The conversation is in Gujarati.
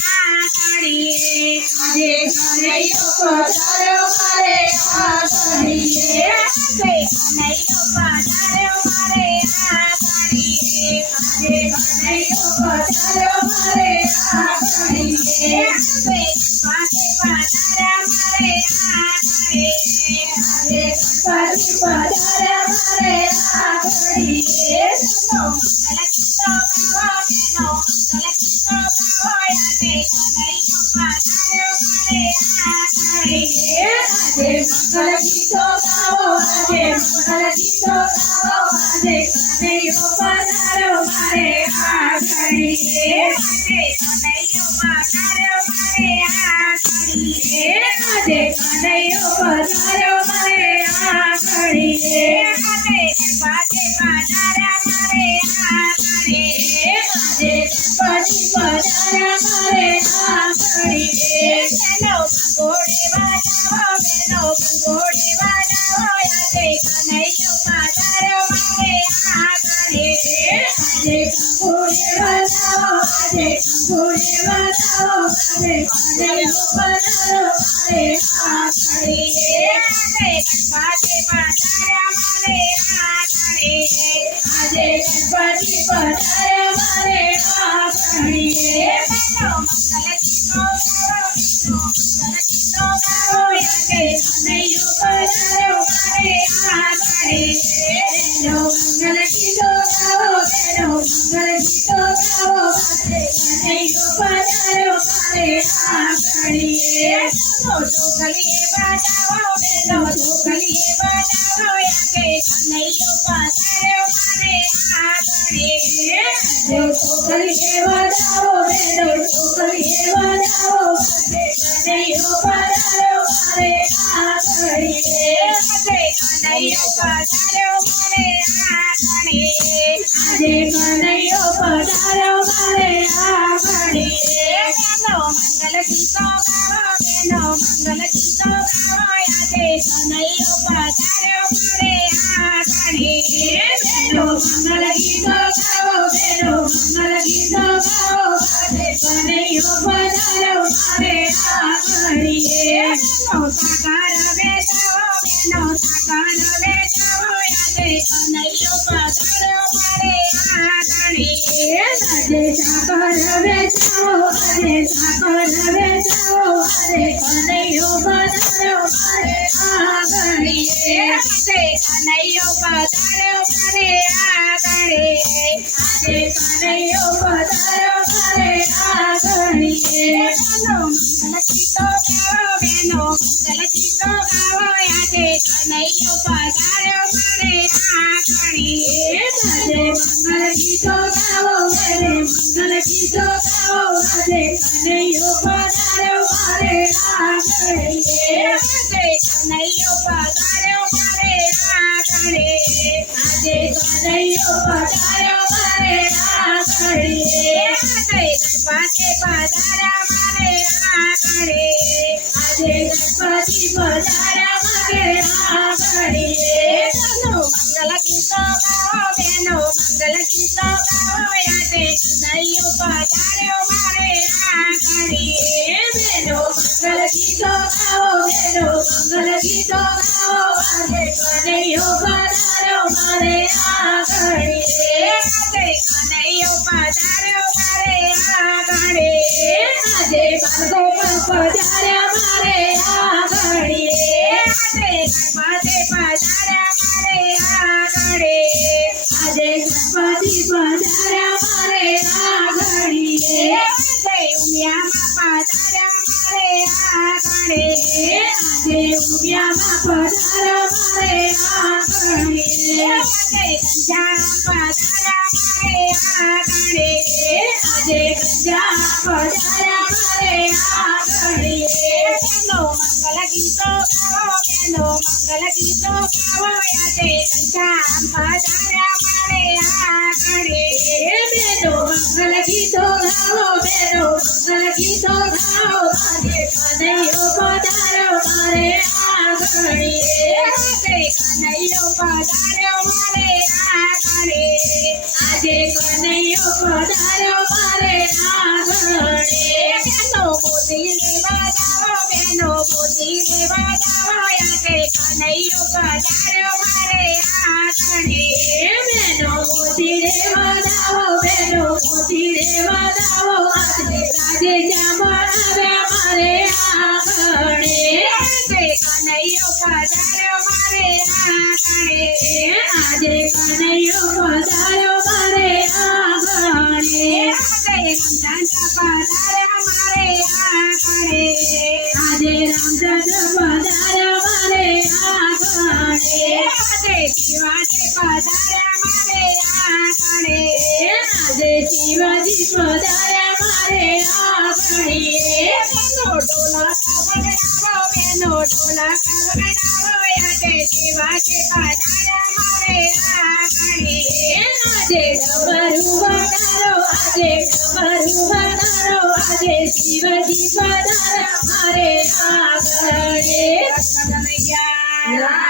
આંગણીએ આજે કનૈયો પધાર્યો મારે આંગણીએ આજે કનૈયો પધાર્યો મારે આંગણીએ આજે કનૈયો પધાર્યો મારે આંગણીએ આજે પાસે પધાર્યા મારે આંગણીએ આજે ગણપતિ પધાર્યા મારે આંગણીએ નો મંગલ ગીતો ગાવો બેનો મંગલ ગીતો ગાવો આજે કનૈયો પધાર્યો મારે આંગણીએ આજે મંગલ ગીતો ગાવો આજે મંગલ ગીતો ગાવો આજે કનૈયો પધાર્યો મારે આંગણીએ આજે કનૈયો પધાર્યો મારે આંગણીએ આજે કનૈયો પધાર્યો મારે આંગણીએ આજે ગણપતિ પધાર્યા મારે આંગણીએ આજે ગણપતિ પધાર્યા મારે આંગણીએ બેનો કંગોળે વાજાવો બેનો કંગોળે વાજાવો આજે કનૈયો પધાર્યો મારે આંગણીએ આજે કંગોળે વાજાવો આજે કંગોળે વાજાવો આજે કનૈયો પધાર્યો મારે આંગણીએ આજે ગણપતિ પધાર્યા મારે આંગણીએ આજે ગણપતિ પધાર્યા મારે આંગણીએ બેનો મંગલ ગીતો ગાવો બેનો મંગલ ગીતો ગાવો આજે કનૈયો પધાર્યો મારે આંગણીએ બેનો મંગલ ગીતો ગાવો બેનો મંગલ ગીતો ગાવો આજે કનૈયો પધાર્યો મારે આંગણીએ ઢોકલીએ બજાવો બેનો ઢોકલીએ બજાવો આજે કનૈયો પધાર્યો મારે આંગણીએ ઢોકલીએ બજાવો બેનો ઢોકલીએ બજાવો આજે કનૈયો પધાર્યો મારે આંગણીએ આજે કનૈયો પધાર્યો મારે આંગણીએ આજે કનૈયો પધાર્યો મારે આંગણીએ બેનો મંગલ ગીતો ગાવો બેનો મંગલ ગીતો ગાવો આજે કનૈયો પધાર્યો મારે આંગણીએ બેનો મંગલ ગીતો ગાવો બેનો મંગલ ગીતો ગાવો આજે કનૈયો પધાર્યો મારે આંગણીએ બેનો સાકાર વેચાવો બેનો સાકાર વેચાવો આજે કનૈયો પધાર્યો મારે આંગણીએ આજે સાકાર વેચાવો આજે સાકાર વેચાવો આજે કનૈયો પધાર્યો મારે આંગણીએ આજે કનૈયો પધાર્યો મારે આંગણીએ આજે કનૈયો પધાર્યો મારે આંગણીએ બેનો મંગલ ગીતો ગાવો બેનો મંગલ ગીતો ગાવો આજે કનૈયો પધાર્યો મારે આંગણીએ આજે મંગલ ગીતો ગાવો બેને મંગલ ગીતો ગાવો આજે કનૈયો પધાર્યો મારે આંગણીએ આજે કનૈયો પધાર્યો મારે આંગણીએ આજે કનૈયો પધાર્યો મારે આંગણીએ આજે ગણપતિ પધાર્યા મારે આંગણીએ આજે ગણપતિ પધાર્યા મારે આંગણીએ બેનો મંગલ ગીતો ગાવો બેનો મંગલ ગીતો ગાવો આજે કનૈયો પધાર્યો મારે આંગણીએ બેનો મંગલ ગીતો ગાવો બેનો મંગલ ગીતો ગાવો આજે કનૈયો પધાર્યો મારે આંગણીએ આજે કનૈયો પધાર્યો મારે આંગણીએ આજે બાળકો પધાર્યા મારે આંગણીએ આજે ગણપતિ પધાર્યા મારે આંગણીએ આજે ગણપતિ પધાર્યા મારે આંગણીએ આજે ઉમિયામાં પધાર્યા મારે આંગણીએ આજે ઉમિયામાં પધાર્યા મારે આંગણીએ આજે ગંજામ પધાર્યા મારે આંગણીએ આજે ગંજામ પધાર્યા મારે આંગણીએ બેનો મંગલ ગીતો ગાવો બેનો મંગલ ગીતો ગાવો આજે ગંજામ પધાર્યા મારે આંગણીએ બેનો મંગલ ગીતો ગાવો બેનો મંગલ ગીતો ગાવો આજે કનૈયો પધાર્યો મારે આંગણીએ આજે કનૈયો પધાર્યો મારે આંગણીએ આજે કનૈયો પધાર્યો મારે આંગણે બેનો મોતી રે વધાવો આજે કનૈયો પધાર્યો મારે આંગણે બેનો મોતી રે વધાવો, બેનો મોતી રે વધાવો, આજે રાજે જામણ આવ્યા મારે આંગણે. આજે કનૈયો પધાર્યો મારે આંગણે આજે કનૈયો પધાર્યો મારે આંગણે. આજે રામચંદ્ર પધાર્યા મારે આંગણે આજે રામચંદ્ર પધાર્યા મારે આંગણે. આજે શિવાજી પધાર્યા મારે આંગણે આજે શિવાજી પધાર્યા મારે આંગણે. બેનો ઢોલા વગાડાવો આજે શિવાજી પધાર્યા મારે આંગણે આજે ડમરું વગાડો, આજે ડમરું વગાડો, આજે શિવજી પધાર્યા મારે આંગણે. કનૈયા